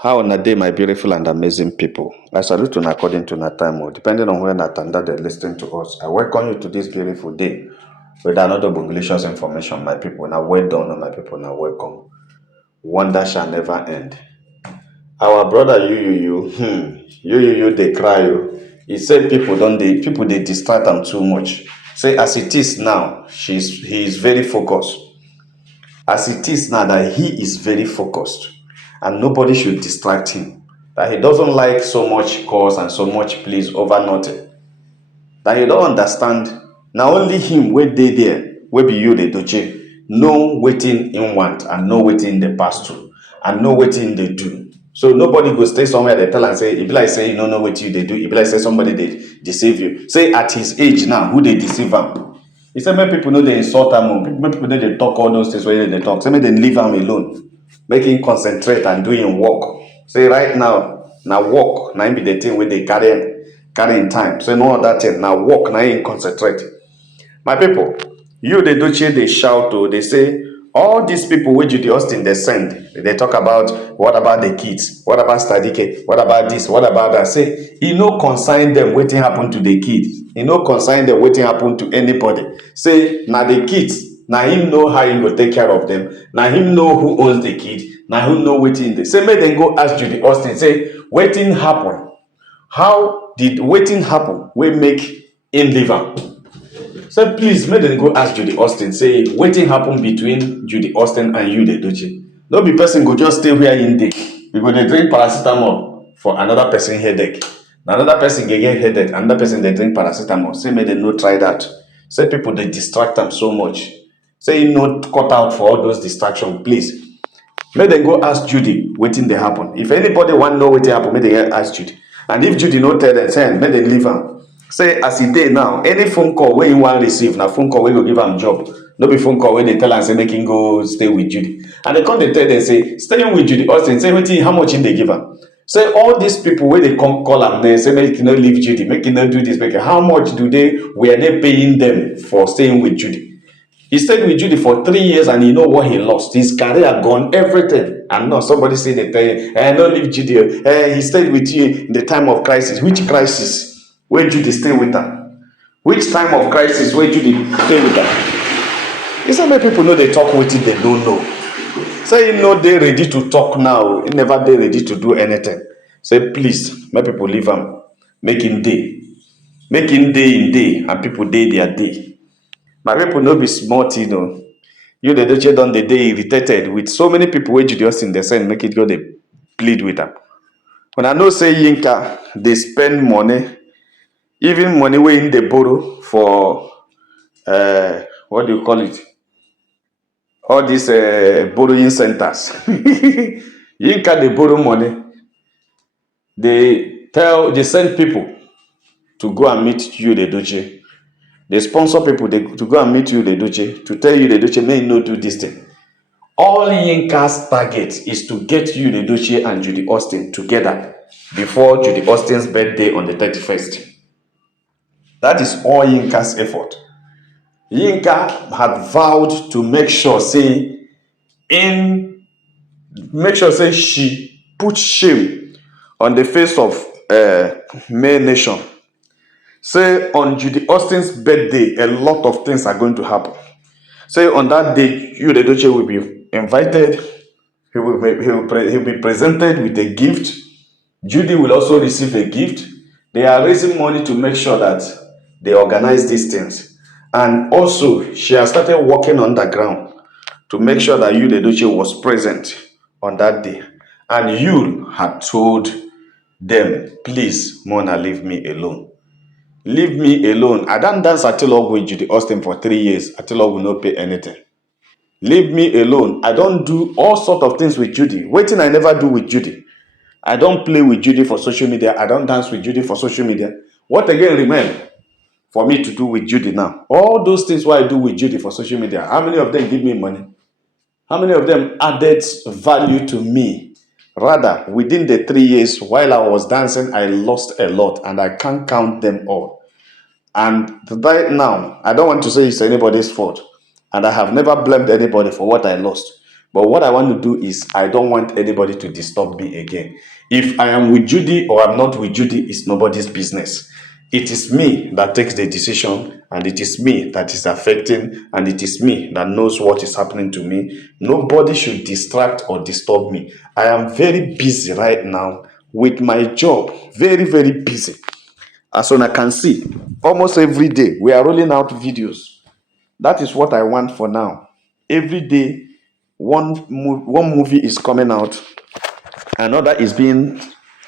How na day, my beautiful and amazing people. I salute you according to na time, depending on when at that they listen to us. I welcome you to this beautiful day with another Bungalicious information, my people. Now well done, my people. Now welcome. Wonder shall never end. Our brother, they cry. He said people they distract them too much. Say as it is now, he is very focused. As it is now that he is very focused and nobody should distract him. That he doesn't like so much cause and so much please over nothing. That you don't understand. Now only him where they there, where be you the Edochie, know waiting in want and know waiting the pass through and know waiting they do. So nobody go stay somewhere they tell and say, if like say you don't know what you they do, if like say somebody they deceive you. Say at his age now, who they deceive him? He said, make people know they insult him, make people know they talk all those things where they talk. Say, make them leave him alone. Make him concentrate and do him work. Say, right now work, now be the thing where they carry in time. Say, no other thing, now work, now him concentrate. My people, you they do cheer, they shout, they say, all these people with Judy Austin they send, they talk about what about the kids, what about Stadike, what about this, what about that. Say, he no consign them waiting happen to the kids. He no consign them waiting happen to anybody. Say, now the kids, now him know how he go take care of them. Now him know who owns the kid. Now him know waiting they say, make them go ask Judy Austin. Say, waiting happen. How did waiting happen? We make him leave am. So please, make them go ask Judy Austin. Say, wetin happen between Judy Austin and you, the Edochie. No be person go just stay where in dey. You go dey drink paracetamol for another person headache. Another person get headache. Another person they drink paracetamol. Say, make them no try that. Say people they distract them so much. Say you no cut out for all those distractions, please. Make them go ask Judy wetin dey happen. If anybody want know wetin happen, make dem ask Judy. And if Judy no tell them, say make dem leave am. Say as e dey now, any phone call wey you wan receive na phone call wey go give am job. No be phone call wey dey tell am say make him go stay with Judy. And they come dey tell dem say staying with Judy Austin, say wetin how much him dey give am. Say all these people wey dey come call am there say make you no leave Judy, make you no do this, make how much do they were they paying them for staying with Judy? He stayed with Judy for 3 years and you know what he lost. His career gone, everything. And now somebody say they tell you, don't leave Judy. He stayed with you in the time of crisis. Which crisis? Where Judy stay with her? Which time of crisis where Judy stay with her? He said, make people know they talk with it, they don't know. Say, you know, they're ready to talk now. Never they ready to do anything. Say, please, make people leave him. Make him day. Make him day in day. And people day their day. My people no be smart, you know. You the Edochie don the day irritated with so many people wey Judy Austin dey send make it go dey plead with am. When I know say Yinka dey spend money, even money wey him dey borrow for what do you call it? All these borrowing centers. Yinka dey borrow money. They send people to go and meet you the Edochie. They sponsor people to go and meet you, the Edochie, to tell you, the Edochie, may not do this thing. All Yinka's target is to get you, the Edochie, and Judy Austin together before Judy Austin's birthday on the 31st. That is all Yinka's effort. Yinka had vowed to make sure, she put shame on the face of May Nation. Say on Judy Austin's birthday, a lot of things are going to happen. Say on that day, you, the Edochie, will be invited. He'll be presented with a gift. Judy will also receive a gift. They are raising money to make sure that they organize these things. And also, she has started working on the ground to make sure that you, the Edochie, was present on that day. And you had told them, please, Mona, leave me alone. Leave me alone. I don't dance Atilog with Judy Austin for 3 years. Atilog will not pay anything. Leave me alone. I don't do all sorts of things with Judy. Waiting I never do with Judy. I don't play with Judy for social media. I don't dance with Judy for social media. What again remain for me to do with Judy now? All those things what I do with Judy for social media. How many of them give me money? How many of them added value to me? Rather, within the 3 years while I was dancing, I lost a lot and I can't count them all. And right now, I don't want to say it's anybody's fault. And I have never blamed anybody for what I lost. But what I want to do is I don't want anybody to disturb me again. If I am with Judy or I'm not with Judy, it's nobody's business. It is me that takes the decision, and it is me that is affecting, and it is me that knows what is happening to me. Nobody should distract or disturb me. I am very busy right now with my job, very, very busy. As one can see, almost every day we are rolling out videos. That is what I want for now. Every day, one movie is coming out, another is being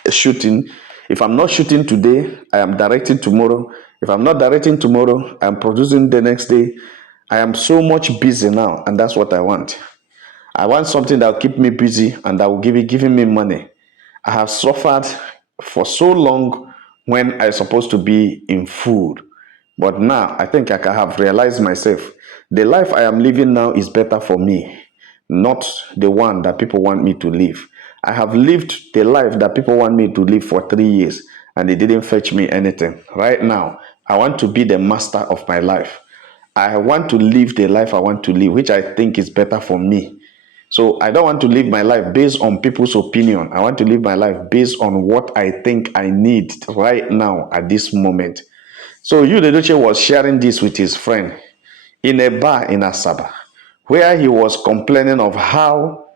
shooting. If I'm not shooting today, I am directing tomorrow. If I'm not directing tomorrow, I'm producing the next day. I am so much busy now, and that's what I want. I want something that will keep me busy and that will giving me money. I have suffered for so long when I supposed to be in food. But now I think I can have realized myself. The life I am living now is better for me, not the one that people want me to live. I have lived the life that people want me to live for 3 years, and it didn't fetch me anything. Right now, I want to be the master of my life. I want to live the life I want to live, which I think is better for me. So I don't want to live my life based on people's opinion. I want to live my life based on what I think I need right now at this moment. So Edochie was sharing this with his friend in a bar in Asaba, where he was complaining of how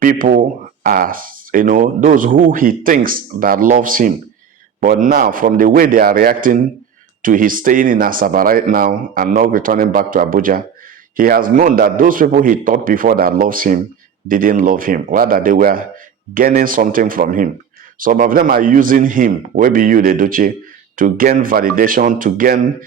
people are, those who he thinks that loves him. But now, from the way they are reacting to his staying in Asaba right now and not returning back to Abuja, he has known that those people he thought before that loves him didn't love him. Rather, they were gaining something from him. Some of them are using him, where be you, the Edochie, to gain validation, to gain,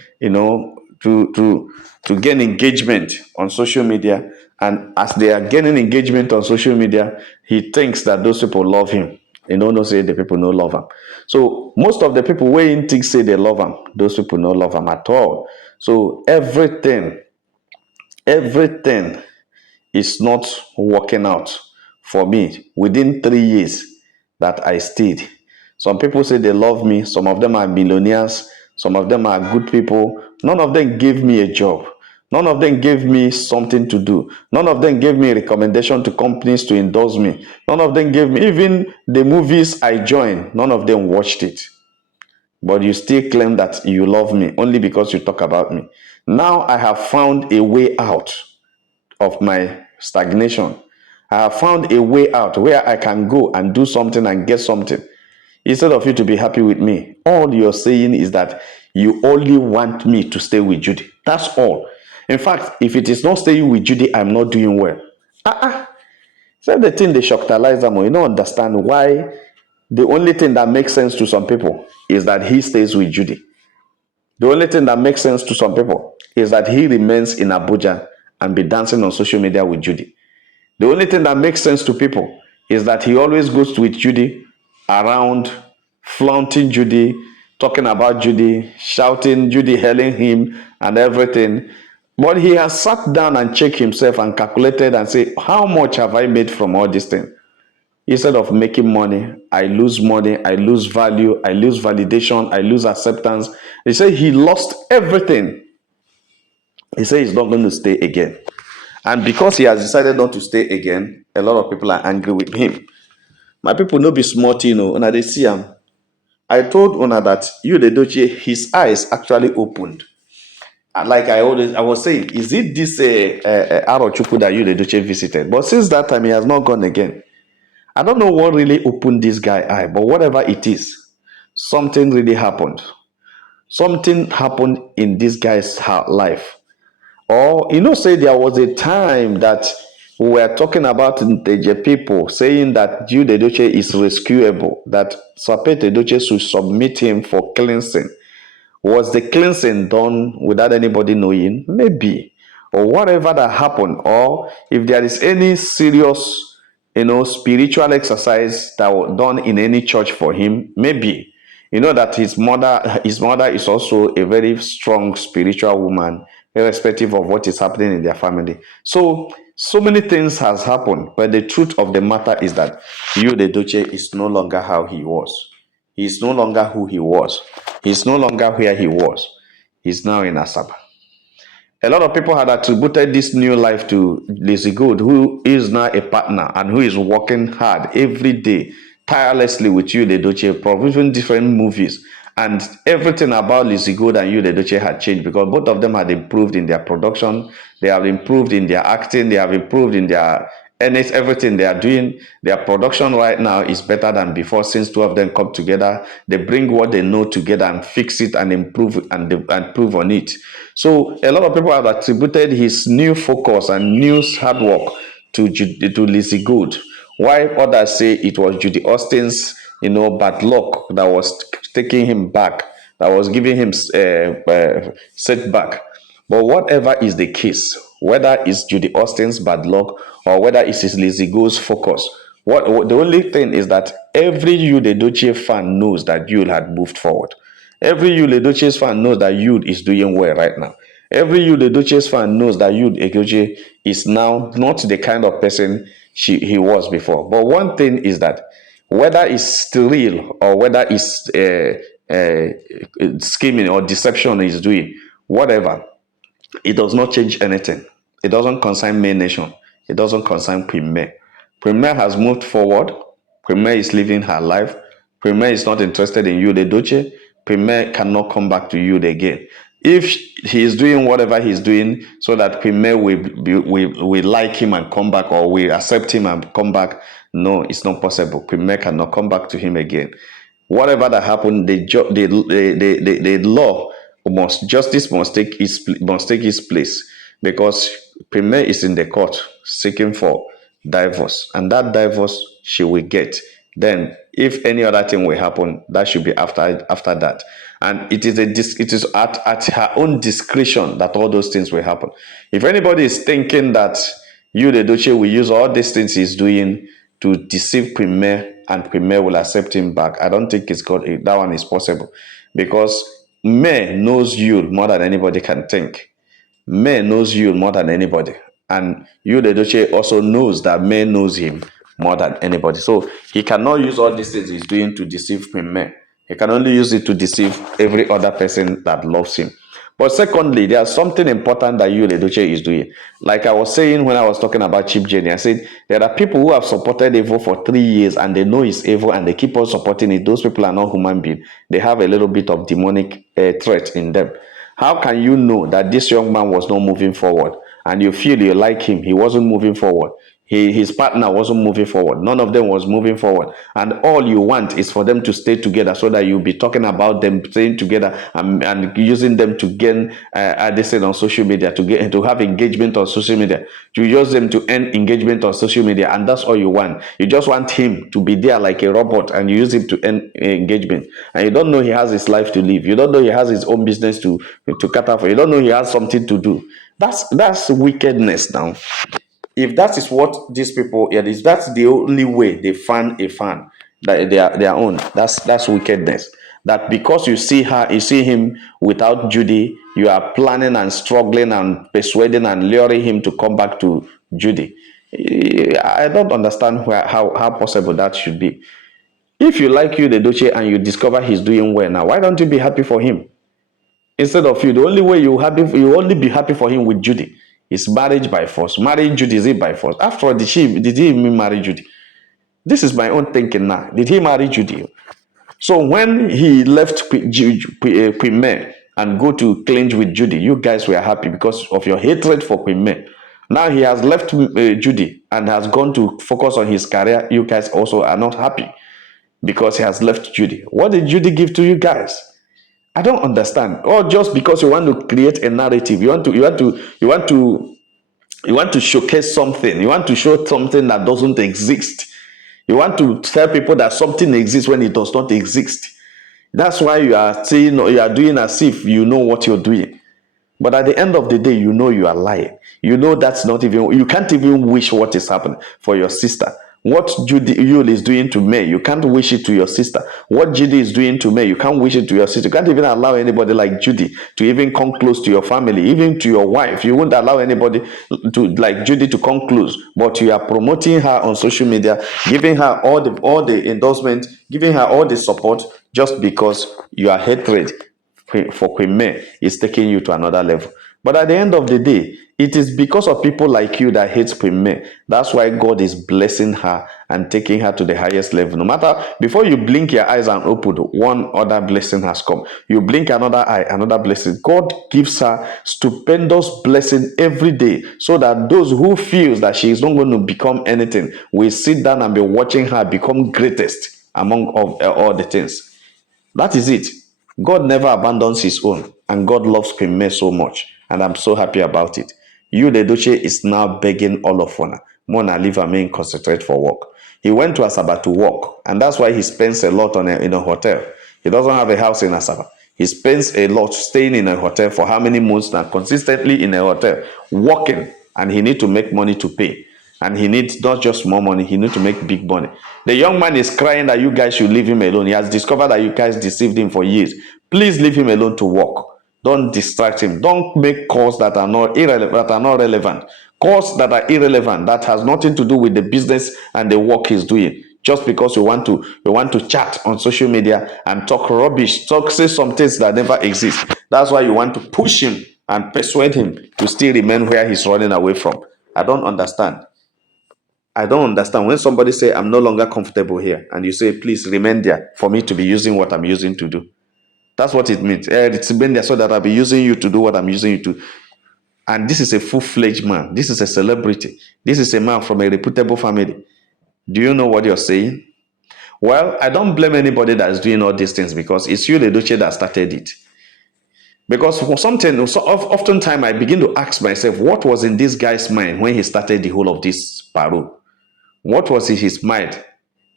to gain engagement on social media. And as they are gaining engagement on social media, he thinks that those people love him. You know, no say the people no love him. So most of the people where in think say they love him, those people no love him at all. So everything is not working out for me within 3 years that I stayed. Some people say they love me. Some of them are millionaires. Some of them are good people. None of them gave me a job. None of them gave me something to do. None of them gave me a recommendation to companies to endorse me. None of them gave me, even the movies I joined, none of them watched it. But you still claim that you love me only because you talk about me. Now I have found a way out of my stagnation. I have found a way out where I can go and do something and get something. Instead of you to be happy with me, all you're saying is that you only want me to stay with Judy. That's all. In fact, if it is not staying with Judy, I'm not doing well. So the thing they shocktalize them, you don't understand why the only thing that makes sense to some people is that he stays with Judy. The only thing that makes sense to some people is that he remains in Abuja and be dancing on social media with Judy. The only thing that makes sense to people is that he always goes with Judy around, flaunting Judy, talking about Judy, shouting Judy, hailing him, and everything. But he has sat down and checked himself and calculated and said, how much have I made from all this thing? Instead of making money, I lose value, I lose validation, I lose acceptance. He said he lost everything. He said he's not going to stay again. And because he has decided not to stay again, a lot of people are angry with him. My people no be smart, Una they see him. I told Una that you the Edochie, his eyes actually opened. And like I was saying, is it this Arochukwu that you the Edochie visited? But since that time, he has not gone again. I don't know what really opened this guy eye, but whatever it is, something really happened. Something happened in this guy's life. Or, say there was a time that we were talking about the people saying that Jude Edochie is rescuable, that Sapet Edochie should submit him for cleansing. Was the cleansing done without anybody knowing? Maybe. Or whatever that happened. Or if there is any serious, spiritual exercise that was done in any church for him, maybe. You know that his mother is also a very strong spiritual woman, irrespective of what is happening in their family. So many things has happened, but the truth of the matter is that Jude Edochie is no longer how he was. He's no longer who he was. He's no longer where he was. He's now in Asaba. A lot of people had attributed this new life to Lizzie Good, who is now a partner and who is working hard every day, tirelessly with you, Edochie, producing different movies. And everything about Lizzie Good and you, Edochie, had changed because both of them had improved in their production, they have improved in their acting, they have improved in their and it's everything they are doing. Their production right now is better than before since two of them come together. They bring what they know together and fix it and improve and improve on it. So a lot of people have attributed his new focus and new hard work to Lizzie Good. While others say it was Judy Austin's, bad luck that was taking him back, that was giving him setback. But whatever is the case, whether it's Judy Austin's bad luck or whether it's Lizzie Go's focus, what the only thing is that every Yul Edochie fan knows that Yul had moved forward. Every Yul Edochie's fan knows that Yul is doing well right now. Every Yul Edochie's fan knows that Yul Edochie is now not the kind of person he was before. But one thing is that whether it's real or whether it's scheming or deception he's doing, whatever, it does not change anything. It doesn't concern May Nation. It doesn't concern Premier. Premier has moved forward. Premier is living her life. Premier is not interested in Yul Edochie. Premier cannot come back to Yul again. If he is doing whatever he's doing so that Premier will like him and come back, or will accept him and come back, no, it's not possible. Premier cannot come back to him again. Whatever that happened, the law justice must take its place, because Premier is in the court seeking for divorce, and that divorce she will get. Then, if any other thing will happen, that should be after that, and it is at her own discretion that all those things will happen. If anybody is thinking that Yul Edochie will use all these things he's doing to deceive Premier and Premier will accept him back, I don't think that one is possible, because May knows Yul more than anybody can think. May knows Yul more than anybody. And Yul Edochie also knows that May knows him more than anybody. So he cannot use all these things he's doing to deceive May. He can only use it to deceive every other person that loves him. But secondly, there's something important that Yul Edochie is doing. Like I was saying when I was talking about Chief Jenny, I said there are people who have supported Evo for 3 years and they know it's evil and they keep on supporting it. Those people are not human beings. They have a little bit of demonic threat in them. How can you know that this young man was not moving forward and you feel you like him? He wasn't moving forward. His partner wasn't moving forward. None of them was moving forward. And all you want is for them to stay together so that you'll be talking about them staying together and using them to gain, they said on social media, to have engagement on social media. You use them to earn engagement on social media, and that's all you want. You just want him to be there like a robot and you use him to earn engagement. And you don't know he has his life to live. You don't know he has his own business to cater for. You don't know he has something to do. That's wickedness now. If that is what these people, if that's the only way they fan a fan, that their own, that's wickedness. That because you see him without Judy, you are planning and struggling and persuading and luring him to come back to Judy. I don't understand how possible that should be. If you like Yul Edochie and you discover he's doing well now, why don't you be happy for him? Instead of you, the only way you only be happy for him with Judy is marriage by force. Marrying Judy, is it by force? After all, did he even marry Judy? This is my own thinking now. Did he marry Judy? So when he left Queen May and go to clinch with Judy, you guys were happy because of your hatred for Queen May. Now he has left Judy and has gone to focus on his career. You guys also are not happy because he has left Judy. What did Judy give to you guys? I don't understand. Or just because you want to create a narrative, you want to showcase something. You want to show something that doesn't exist. You want to tell people that something exists when it does not exist. That's why you are saying, you are doing as if you know what you're doing. But at the end of the day, you know you are lying. You know that's not even, you can't even wish what is happening for your sister. What Yul is doing to May, you can't wish it to your sister. What Judy is doing to May, you can't wish it to your sister. You can't even allow anybody like Judy to even come close to your family, even to your wife. You won't allow anybody like Judy to come close. But you are promoting her on social media, giving her all the endorsement, giving her all the support, just because your hatred for Queen May is taking you to another level. But at the end of the day, it is because of people like you that hate Queen May. That's why God is blessing her and taking her to the highest level. No matter, before you blink your eyes and open, one other blessing has come. You blink another eye, another blessing. God gives her stupendous blessing every day, so that those who feels that she is not going to become anything will sit down and be watching her become greatest among all the things. That is it. God never abandons his own, and God loves Queen May so much, and I'm so happy about it. You, the Edochie, is now begging all of Mona. Mona, leave her main, concentrate for work. He went to Asaba to work, and that's why he spends a lot in a hotel. He doesn't have a house in Asaba. He spends a lot staying in a hotel for how many months now, consistently in a hotel, working, and he need to make money to pay. And he needs not just more money, he needs to make big money. The young man is crying that you guys should leave him alone. He has discovered that you guys deceived him for years. Please leave him alone to work. Don't distract him. Don't make calls that are not irrelevant, that are not relevant. Calls that are irrelevant, that has nothing to do with the business and the work he's doing. Just because you want to chat on social media and talk rubbish, say some things that never exist. That's why you want to push him and persuade him to still remain where he's running away from. I don't understand. I don't understand when somebody say I'm no longer comfortable here, and you say please remain there for me to be using what I'm using to do. That's what it means. It's been there so that I'll be using you to do what I'm using you to. And this is a full-fledged man. This is a celebrity. This is a man from a reputable family. Do you know what you're saying? Well, I don't blame anybody that is doing all these things, because it's you, the Edochie, that started it. Because for something, so oftentimes I begin to ask myself, what was in this guy's mind when he started the whole of this parole? What was in his mind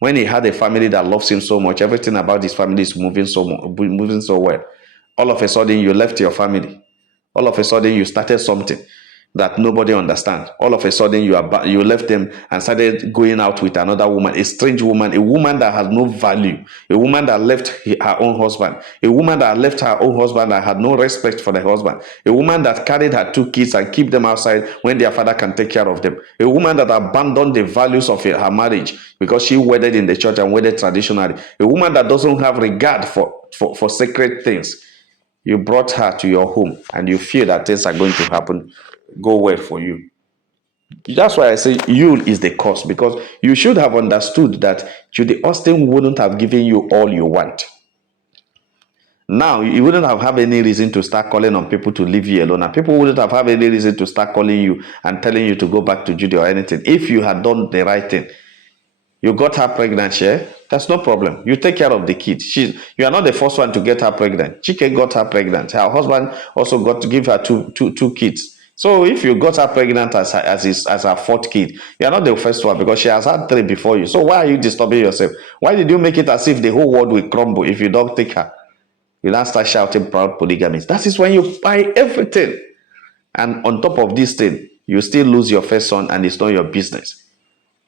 when he had a family that loves him so much? Everything about his family is moving so well. All of a sudden, you left your family. All of a sudden, you started something that nobody understands. All of a sudden, you left them and started going out with another woman, a strange woman, a woman that has no value, a woman that left her own husband, a woman that left her own husband and had no respect for the husband, a woman that carried her two kids and keep them outside when their father can take care of them, a woman that abandoned the values of her marriage because she wedded in the church and wedded traditionally, a woman that doesn't have regard for sacred things. You brought her to your home and you feel that things are going to happen, go well for you. That's why I say you is the cause, because you should have understood that Judy Austin wouldn't have given you all you want. Now, you wouldn't have any reason to start calling on people to leave you alone, and people wouldn't have any reason to start calling you and telling you to go back to Judy or anything if you had done the right thing. You got her pregnant, yeah? That's no problem. You take care of the kid. You are not the first one to get her pregnant. Chike got her pregnant. Her husband also got to give her two kids. So if you got her pregnant as her fourth kid, you are not the first one, because she has had three before you. So why are you disturbing yourself? Why did you make it as if the whole world will crumble if you don't take her? You now start shouting proud polygamist. That is when you buy everything. And on top of this thing, you still lose your first son and it's not your business.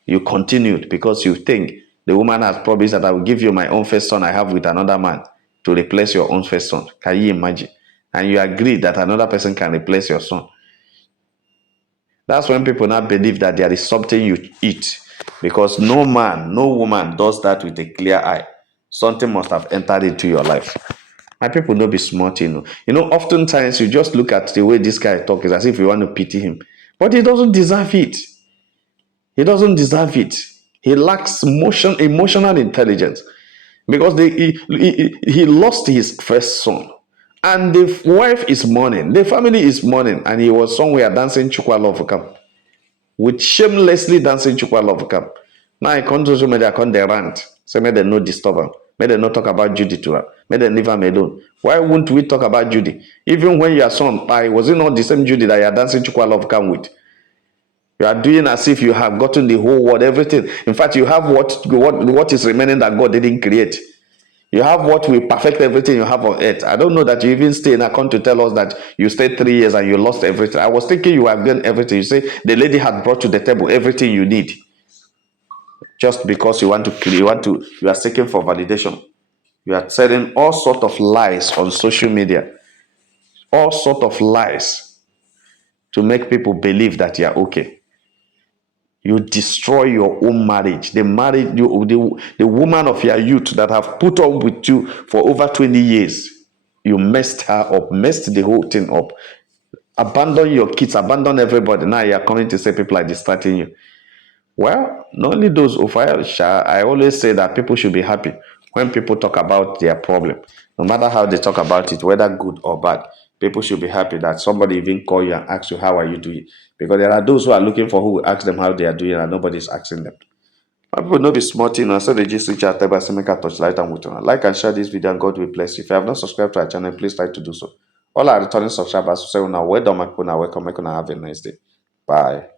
You continued because you think the woman has promised that I will give you my own first son I have with another man to replace your own first son. Can you imagine? And you agree that another person can replace your son. That's when people now believe that there is something you eat, because no man, no woman does that with a clear eye. Something must have entered into your life. My people don't be smart, you know. You know, oftentimes you just look at the way this guy talks as if you want to pity him. But he doesn't deserve it. He doesn't deserve it. He lacks emotional intelligence, because he lost his first son. And the wife is mourning. The family is mourning. And he was somewhere dancing Chukwa Love Camp. With shamelessly dancing Chukwa Love Camp. Now I come to social media, I come the rant. So may they no disturb him. May they not talk about Judy to her. May they leave him alone. Why wouldn't we talk about Judy? Even when your son, was it not the same Judy that you are dancing Chukwa Love Camp with? You are doing as if you have gotten the whole world, everything. In fact, you have what is remaining that God didn't create. You have what will perfect everything you have on earth. I don't know that you even stay in a country to tell us that you stayed 3 years and you lost everything. I was thinking you have gained everything. You say the lady had brought to the table everything you need. Just because you are seeking for validation. You are selling all sort of lies on social media. All sort of lies to make people believe that you are okay. You destroy your own marriage. The woman of your youth that have put up with you for over 20 years. You messed her up, messed the whole thing up. abandon your kids, abandon everybody. Now you are coming to say people are distracting you. Well, not only those who fire, I always say that people should be happy when people talk about their problem. No matter how they talk about it, whether good or bad, people should be happy that somebody even call you and ask you, how are you doing? Because there are those who are looking for who will ask them how they are doing and nobody's asking them. My people no be smart, so they just reach out tell say make I touch light and with una. Like and share this video and God will bless you. If you have not subscribed to our channel, please try to do so. All our returning subscribers say una well done, my people, na welcome, make una have a nice day. Bye.